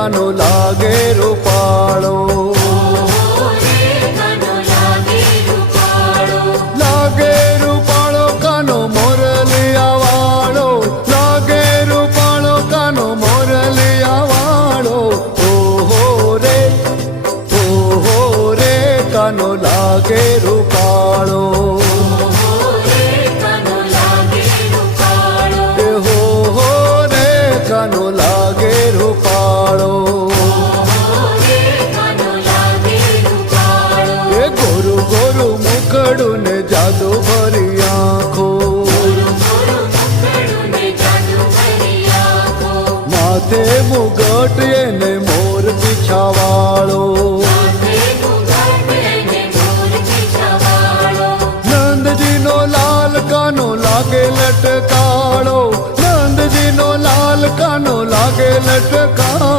કાનો લાગે રૂપાળો, લાગે રૂપાળો કાનો મોરલિયા વાળો, લાગે રૂપાળો કાનો મોરલિયા વાળો. ઓહો રે કાનો લાગે રૂપાળો, કાનો લાગે રૂપાળો. એ ગોરુ ગોરુ મુખડું ને જાદુ ભરી આંખો, માથે મુગટ એને મોર પીછાવાળો, નંદજીનો લાલ કાનો લાગે લટકાળો, નંદજીનો લાલ કાનો લાગે લટકા.